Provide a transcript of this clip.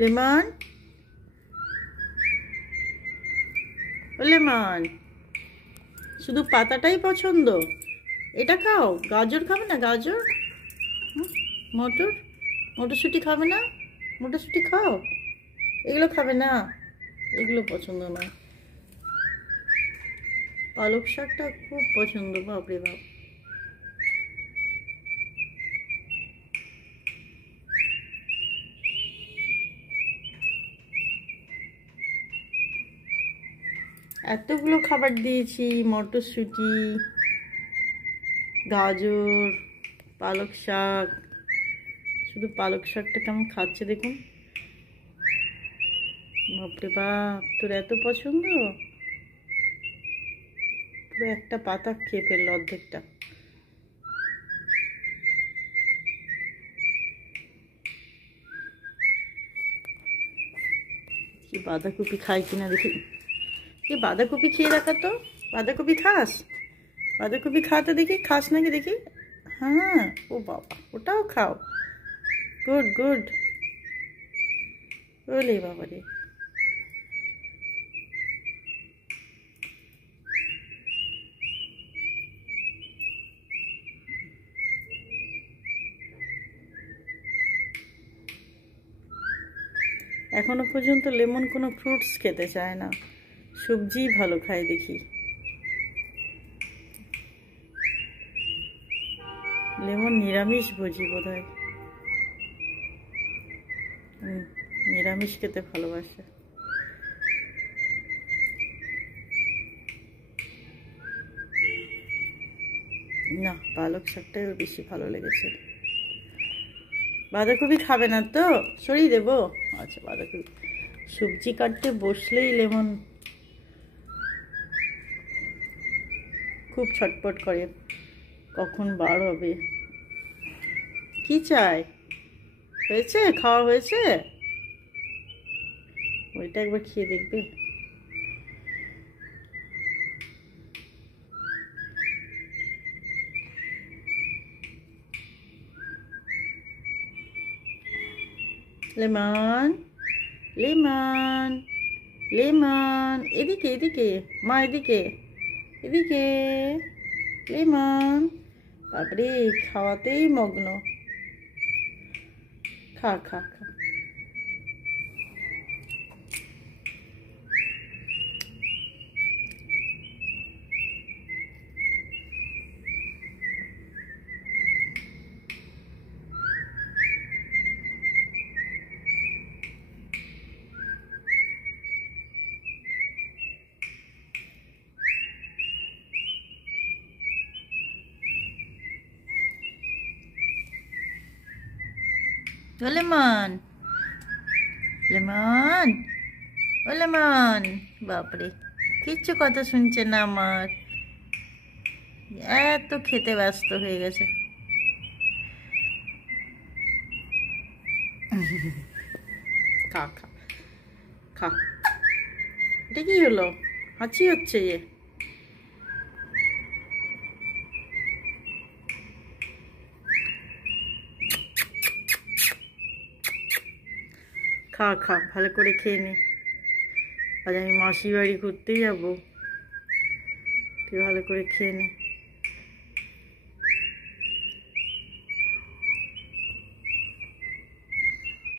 লেমন, ও লেমন, শুধু পাতাটাই পছন্দ? এটা খাও, গাজর খাবে না? গাজর, মটর, মটরশুঁটি খাবে না? মটরশুঁটি খাও, এগুলো খাবে না? এগুলো পছন্দ নয়। পালক শাকটা খুব পছন্দ, বাপরে বাপ। এতগুলো খাবার দিয়েছি, মটরশুঁটি, গাজর, পালক শাক। শুধু পালক শাকটা কেমন খাচ্ছে দেখুন, বাপরে বাপ, তোর এত পছন্দ? পুরো একটা পাতা খেয়ে ফেললো, অর্ধেকটা। কি বাঁধাকপি খায় কিনা দেখি, কি বাঁধাকপি খেয়ে দেখা তো। বাঁধাকপি খাস? বাঁধাকপি খাওয়াতে দেখি, খাস নাকি দেখি। হ্যাঁ, ও বাবা, ওটাও খাও, গুড গুড। ওলে বাবা রে। এখনো পর্যন্ত লেমন কোনো ফ্রুটস খেতে চায় না, সবজিই ভালো খায় দেখি। লেমন নিরামিষ ভোজি বোধ হয়, নিরামিষ খেতে ভালোবাসে। না, পালক শাকটাই ওর বেশি ভালো লেগেছে। বাঁধাকপি খাবে না তো? সরিয়ে দেবো? আচ্ছা, বাঁধাকপি। সবজি কাটতে বসলেই লেমন খুব ছটপট করে, কখন বার হবে। কি চাই? হয়েছে, খাওয়া হয়েছে? ওইটা একবার খেয়ে দেখবে। লেমন, লেমন, লেমন, এদিকে এদিকে, মা এদিকে, এদিকে। লেমন, বাপরে, খাওয়াতেই মগ্ন। খা খা খা। ও লেমন, লেমন, ও লেমন, বাপরে, কিচ্ছু কথা শুনছে না আমার, এত খেতে ব্যস্ত হয়ে গেছে। খা খা খা। এটা কি হলো? হাঁচি হচ্ছে যে। খা খা, ভালো করে খেয়ে নে। আজ আমি মাসির বাড়ি ঘুরতে যাবো, তুই ভালো করে খেয়ে নে।